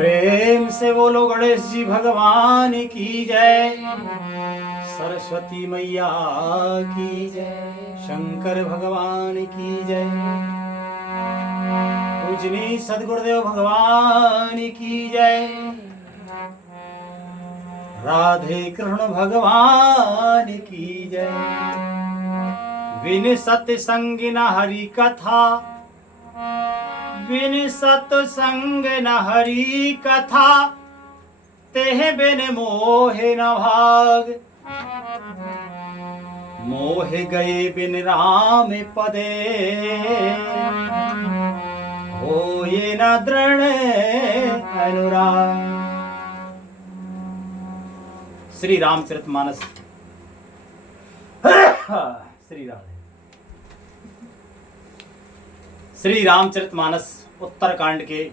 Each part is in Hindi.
प्रेम से बोलो गणेश जी भगवान की जय, सरस्वती मैया की जय, शंकर भगवान की जय, पूजनी सदगुरुदेव भगवान की जय, राधे कृष्ण भगवान की जय। विन सत्संग न हरि कथा, बिन सत्संग न हरि कथा, तेह बिन मोह न भाग, मोह गए बिन राम पदे, होए न दृढ़ अनुराग। श्री रामचरितमानस। श्री राधे। श्री रामचरितमानस उत्तरकांड के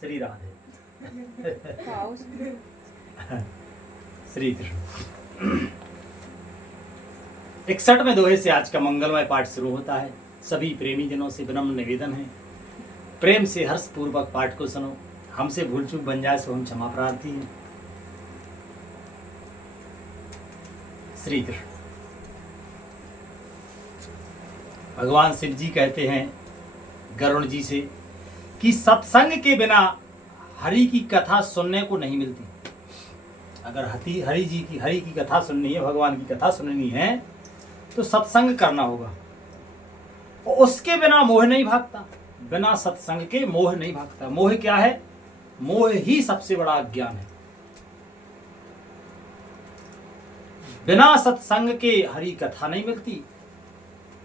श्री राधे श्री कृष्ण 61वें दोहे से आज का मंगलमय पाठ शुरू होता है। सभी प्रेमी जनों से विनम्र निवेदन है, प्रेम से हर्ष पूर्वक पाठ को सुनो। हमसे भूल चूक बन जाए सो हम क्षमा प्रार्थी हैं। श्री कृष्ण। भगवान शिव जी कहते हैं गरुण जी से कि सत्संग के बिना हरि की कथा सुनने को नहीं मिलती। अगर हरि की कथा सुननी है, भगवान की कथा सुननी है तो सत्संग करना होगा, और उसके बिना मोह नहीं भागता। बिना सत्संग के मोह नहीं भागता। मोह क्या है? मोह ही सबसे बड़ा अज्ञान है। बिना सत्संग के हरि कथा नहीं मिलती,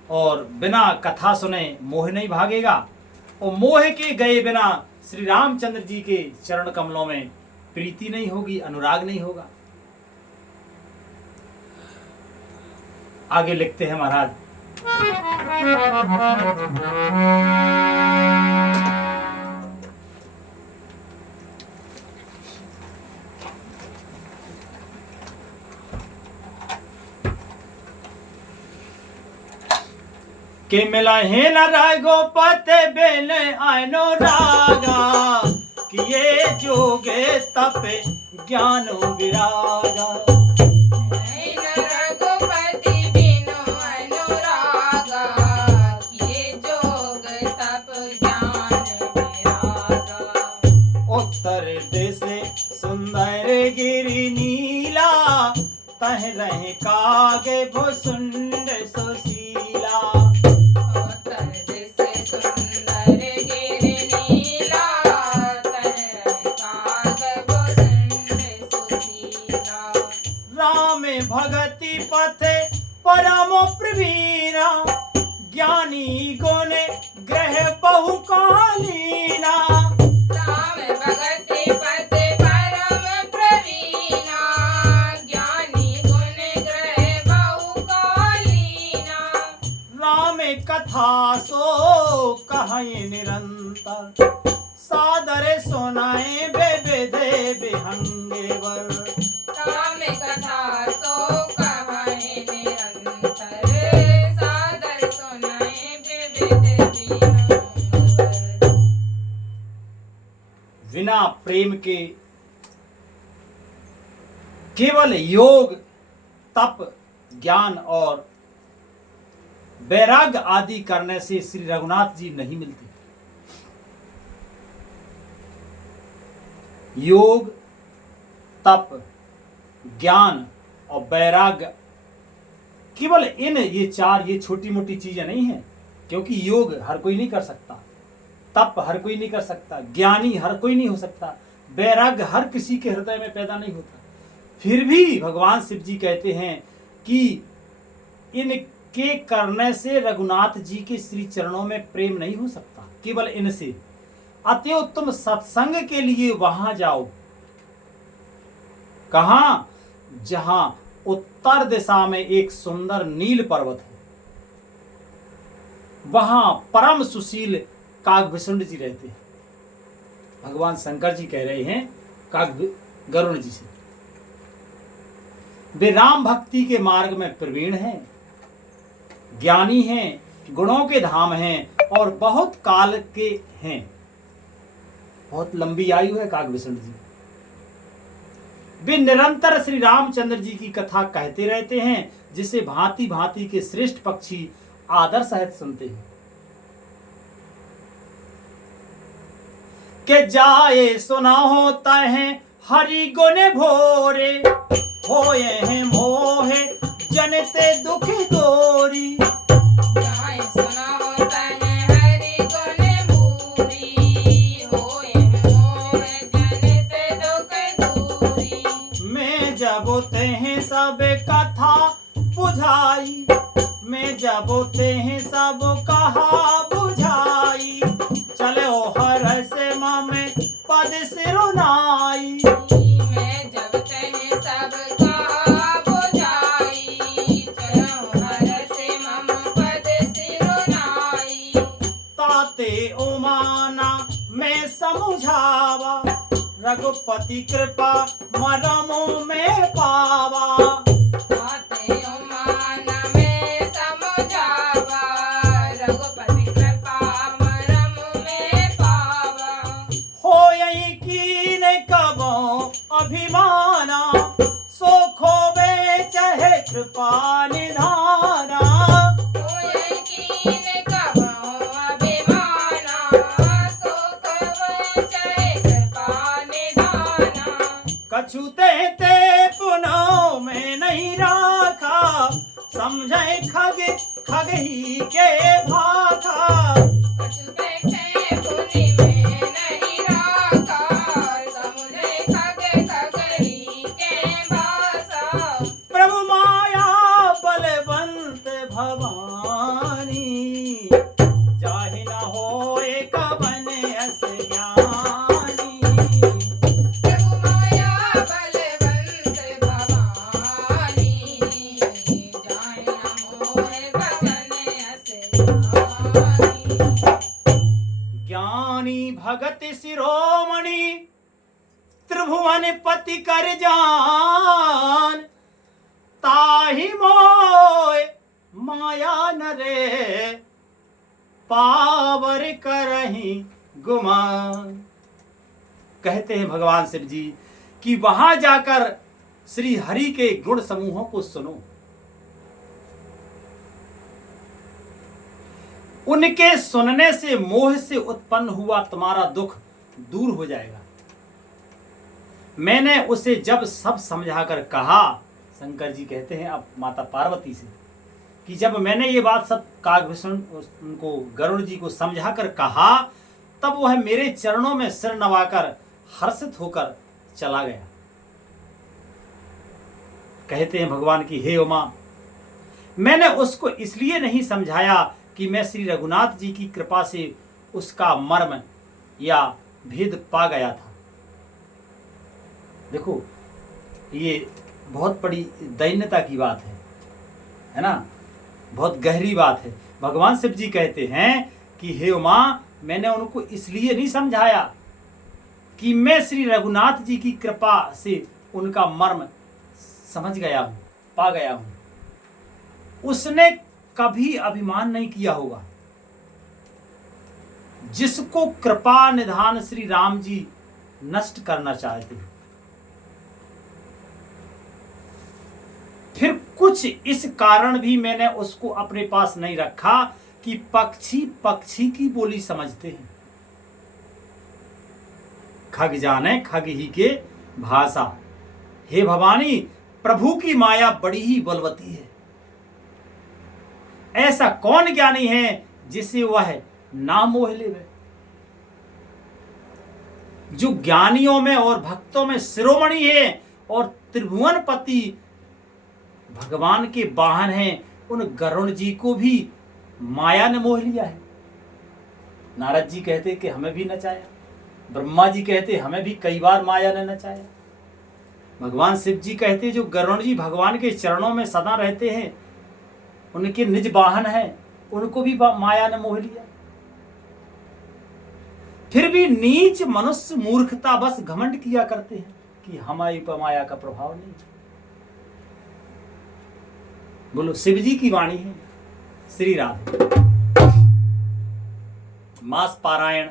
और बिना कथा सुने मोह नहीं भागेगा, और मोह के गए बिना श्री रामचंद्र जी के चरण कमलों में प्रीति नहीं होगी, अनुराग नहीं होगा। आगे लिखते हैं महाराज, के मिला है न रागो पते बेले आयनो रागा, कि ये जोगे तपे ज्ञानो विरागा। उत्तर देशे सुंदर गिरि नीला, तह रहे कागे भुसुंड सुशीला। उत्तर देशे सुंदर गिरि नीला, तह रहे कागे भुसुंड सुशीला। राम भगति पथे परम प्रवीणा, ज्ञानी गुण ग्रह बहुकालीना। कथा सो कहे निरंतर, सादर सुनाए बेबेदे बेहंगेवर। राम कथा सो कहे निरंतर, सादर सुनाए बेबेदे बेहंगेवर। बिना प्रेम के केवल योग, तप, ज्ञान और वैराग्य आदि करने से श्री रघुनाथ जी नहीं मिलते। योग, तप, ज्ञान और वैराग्य, केवल ये चार ये छोटी मोटी चीजें नहीं हैं, क्योंकि योग हर कोई नहीं कर सकता, तप हर कोई नहीं कर सकता, ज्ञानी हर कोई नहीं हो सकता, वैराग्य हर किसी के हृदय में पैदा नहीं होता। फिर भी भगवान शिव जी कहते हैं कि इनके करने से रघुनाथ जी के श्री चरणों में प्रेम नहीं हो सकता, केवल इनसे। अतएव तुम सत्संग के लिए वहां जाओ। कहां? जहां उत्तर दिशा में एक सुंदर नील पर्वत है, वहां परम सुशील काकभूषुंड जी रहते हैं। भगवान शंकर जी कह रहे हैं गरुण जी से, वे राम भक्ति के मार्ग में प्रवीण हैं, ज्ञानी हैं, गुणों के धाम हैं, और बहुत काल के हैं। बहुत लंबी आयु है काकभूषण जी। वे निरंतर श्री रामचंद्र जी की कथा कहते रहते हैं, जिसे भांति भांति के श्रेष्ठ पक्षी आदर सहित सुनते हैं। के जाए सुना होता है हरि गुण भोरे, होए हैं मोहे जनते दुख दोरी। जाए सुना होता है हरि गुण भूरी, होए मोहे जनते दुख दूरी। मैं जब तें सब कथा बुझाई, मैं जब तें सब कहा बुझाई, चले ओ हर से मामे पद सिरुनाई। मैं जब तें सब कहा बुझाई, चलो हर से मम पद सिरुनाई। ताते उमाना मैं समझावा, रघुपति कृपा मरमो में पावा। ताते उमान में समझावा, रघुपति कृपा मरम में पावा। हो यही कीन कबो अभिमाना, सो खोवे चाहे कृपा निधाना। होए कीन कबहुँ अभिमाना, सो कवै चढ़े कृपा निधाना। कछुते ते पुनः में नहीं राखा, समझे खग खग ही के भाखा। कछुते थे पुनि में नहीं राखा, समुझे खग खगरी के भाषा। प्रभु माया बलवंत भवानी, जाहि न होए कवन अस ज्ञानी। प्रभु माया बलवंत भवानी, जाहि न मोहि भजन अस ज्ञानी। ज्ञानी भगत शिरोमणि, त्रिभुवन पति कर जान। ताहि मोय माया न रे, पावर करहि गुमान। कहते हैं भगवान शिव जी कि वहां जाकर श्री हरि के गुण समूहों को सुनो, उनके सुनने से मोह से उत्पन्न हुआ तुम्हारा दुख दूर हो जाएगा। मैंने उसे जब सब समझाकर कहा, शंकर जी कहते हैं अब माता पार्वती से, कि जब मैंने ये बात सब काकभूषण उनको गरुड़ जी को समझाकर कहा, तब वह मेरे चरणों में सिर नवाकर हर्षित होकर चला गया। कहते हैं भगवान की हे उमा, मैंने उसको इसलिए नहीं समझाया कि मैं श्री रघुनाथ जी की कृपा से उसका मर्म या भेद पा गया था। देखो, ये बहुत बड़ी दैन्यता की बात है ना, बहुत गहरी बात है। भगवान शिव जी कहते हैं कि हे उमा, मैंने उनको इसलिए नहीं समझाया कि मैं श्री रघुनाथ जी की कृपा से उनका मर्म समझ गया हूं, पा गया हूं। उसने कभी अभिमान नहीं किया होगा। जिसको कृपा निधान श्री राम जी नष्ट करना चाहते हैं, फिर कुछ इस कारण भी मैंने उसको अपने पास नहीं रखा कि पक्षी पक्षी की बोली समझते हैं। खग जाने खग ही के भाषा। हे भवानी, प्रभु की माया बड़ी ही बलवती है। ऐसा कौन ज्ञानी है जिसे वह ना मोह लेवे। जो ज्ञानियों में और भक्तों में शिरोमणि है और त्रिभुवनपति भगवान के वाहन हैं, उन गरुड़ जी को भी माया ने मोह लिया है। नारद जी कहते कि हमें भी नचाया, ब्रह्मा जी कहते हमें भी कई बार माया ने नचाया। भगवान शिव जी कहते जो गरुड़ जी भगवान के चरणों में सदा रहते हैं, उनके निज वाहन हैं, उनको भी माया ने मोह लिया। फिर भी नीच मनुष्य मूर्खता बस घमंड किया करते हैं कि हमारी पर माया का प्रभाव नहीं। बोलो, शिव जी की वाणी है। श्री राधे। मास पारायण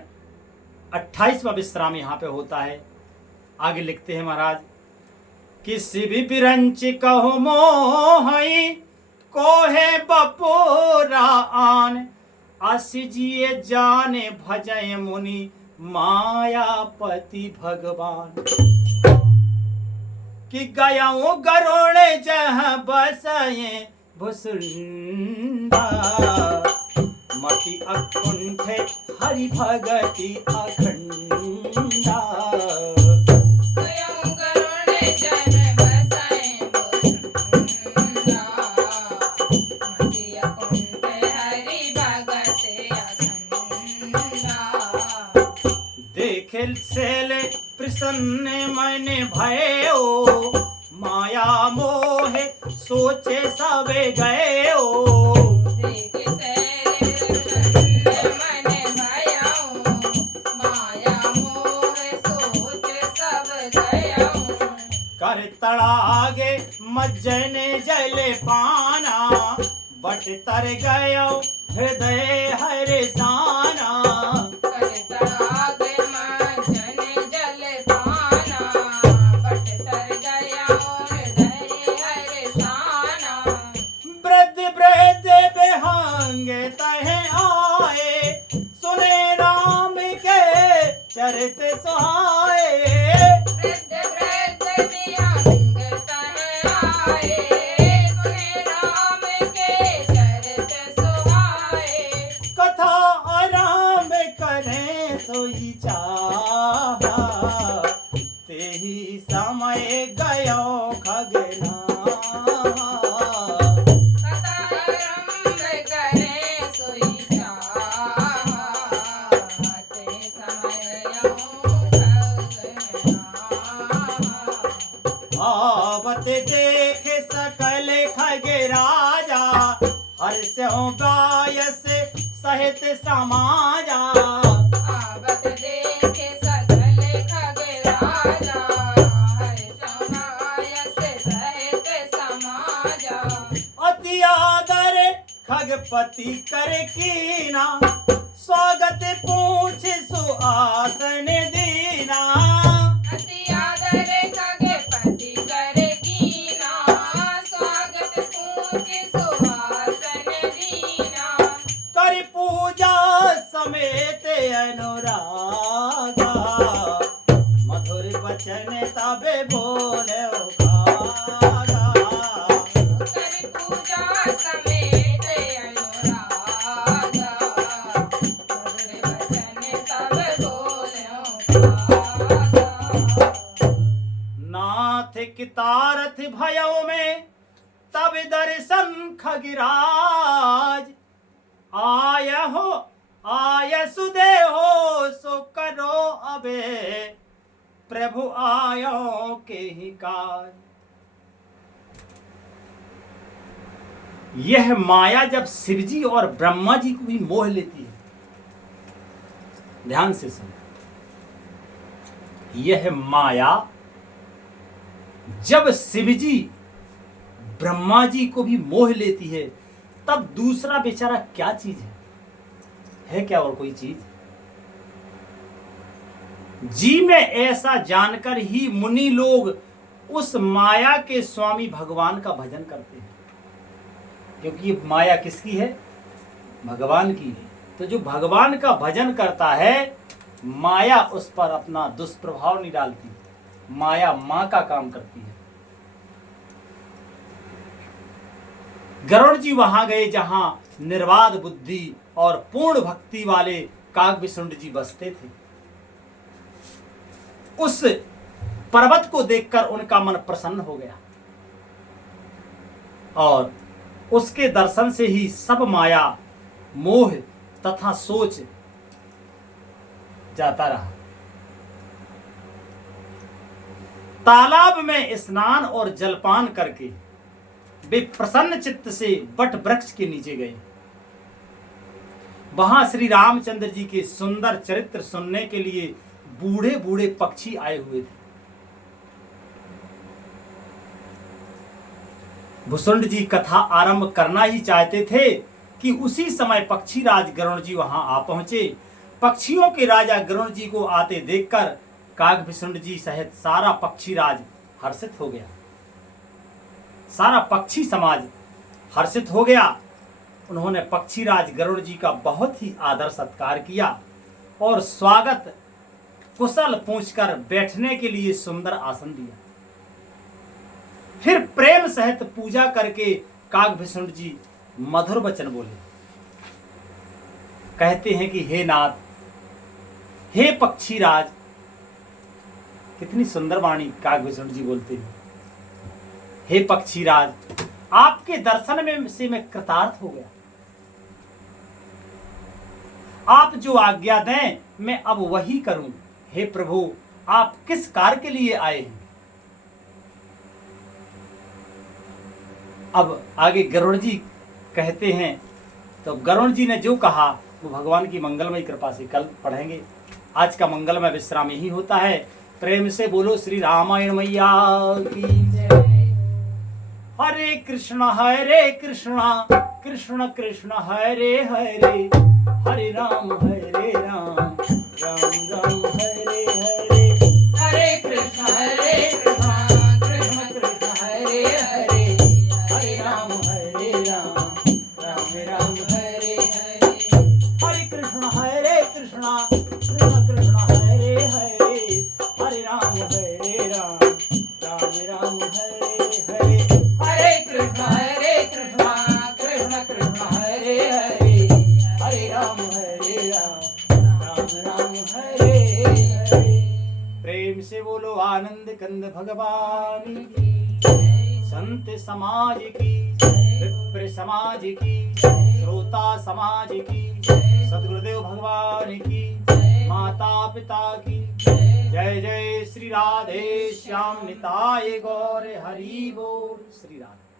28वां विश्राम यहाँ पे होता है। आगे लिखते हैं महाराज, किसी भी बिरंच कहो मोहई कोहे बपोरा आन, आसिजिए जाने भजय मुनि मायापति भगवान। कि गयाऊं गरोड़े जहाँ बसये भुसुंडा, मति अकुंठे हरि भगति अखंडा। गयाऊं गरोड़े जहाँ बसये भुसुंडा, मति अकुंठे हरि भगति अखंडा। देखे सेले प्रसन्न मन भयो, माया मोहे सोचे सबे गयो। देख सैले मन भयो, माया मोह सोच सब गयो। कर तड़ागे मज्जन जल पाना, बट तर गयो हृदय हरसाना। कर तड़ाग मज्जन जल पाना, बट तर गयो हृदय हरसाना। वृद्ध वृद्ध बेहंग तहे आए, सुने राम के चरित सुहाए। वृद्ध वृद्ध विहंग तह आए, सुने राम के चरित सुहाए। कथा आराम करें सोई चाहा, तेही समय गयो खगना। कथा आरंभ करे सोई चाहा, ते समय खगना। आवत देख सकल खग राजा, हर्षों गायस सहित समाजा। आवत देखे सकल खग राजा, हर समायस सहित समाजा। अति आदर खगपति कर कीना, स्वागत पूछ सुआसन दीना। अति आदर खगपति कर कीना, स्वागत पूछ सुहासन दीना। कर पूजा समेत अनुरागा, मधुर वचन तबे बोले खागा। कर पूजा समेत अनुरागा, मधुर वचन तब बोल्यों खागा। नाथ कितारथ भयो में तब दर्शन खगिराज, आय हो आय सुदे हो सो करो अबे, प्रभु आयो के ही काज। यह माया जब शिवजी और ब्रह्मा जी को भी मोह लेती है, ध्यान से सुनो, यह माया जब शिवजी ब्रह्मा जी को भी मोह लेती है, तब दूसरा बेचारा क्या चीज है क्या और कोई चीज? जी में ऐसा जानकर ही मुनि लोग उस माया के स्वामी भगवान का भजन करते हैं, क्योंकि ये माया किसकी है? भगवान की है। तो जो भगवान का भजन करता है, माया उस पर अपना दुष्प्रभाव नहीं डालती, माया मां का काम करती है। गरुड़ जी वहां गए जहां निर्वाद बुद्धि और पूर्ण भक्ति वाले काकविशुंड जी बसते थे। उस पर्वत को देखकर उनका मन प्रसन्न हो गया और उसके दर्शन से ही सब माया, मोह तथा सोच जाता रहा। तालाब में स्नान और जलपान करके वे प्रसन्न चित्त से बट वृक्ष के नीचे गए। वहां श्री रामचंद्र जी के सुंदर चरित्र सुनने के लिए बूढ़े बूढ़े पक्षी आए हुए थे। भुसुंड जी कथा आरंभ करना ही चाहते थे कि उसी समय पक्षी राज गरुड़ जी वहां आ पहुंचे पक्षियों के राजा गरुड़ जी को आते देखकर कागभूषण जी सहित सारा पक्षी राज हर्षित हो गया। सारा पक्षी समाज हर्षित हो गया। उन्होंने पक्षी राज गरुड़ जी का बहुत ही आदर सत्कार किया और स्वागत कुशल पूछकर बैठने के लिए सुंदर आसन दिया। फिर प्रेम सहित पूजा करके कागभूषण जी मधुर वचन बोले। कहते हैं कि हे नाथ, हे पक्षी राज, कितनी सुंदर वाणी कागभूषण जी बोलते हैं। हे पक्षी राज, आपके दर्शन में से मैं कृतार्थ हो गया। आप जो आज्ञा दें मैं अब वही करूं। हे प्रभु, आप किस कार्य के लिए आए हैं? अब आगे गरुड़ जी कहते हैं, तो गरुड़ जी ने जो कहा वो भगवान की मंगलमय कृपा से कल पढ़ेंगे। आज का मंगलमय विश्राम यही होता है। प्रेम से बोलो श्री रामायण मैया की जय। हरे कृष्ण कृष्ण कृष्ण हरे हरे, हरे राम राम राम हरे हरे। हरे कृष्ण कृष्ण कृष्ण हरे हरे, हरे राम राम राम हरे हरे। हरे कृष्ण कृष्ण कृष्ण हरे हरे, हरे राम राम हरे हरे। हरे कृष्ण कृष्ण कृष्ण हरे हरे, हरे राम राम हरे हरे। प्रेम से बोलो आनंद कंद भगवान की, संत समाज की, विप्र समाज की, श्रोता समाज की, सद्गुरुदेव भगवान की, माता पिता की जय जय। श्री राधे श्याम निताय गौर हरि बोल। श्री राधे।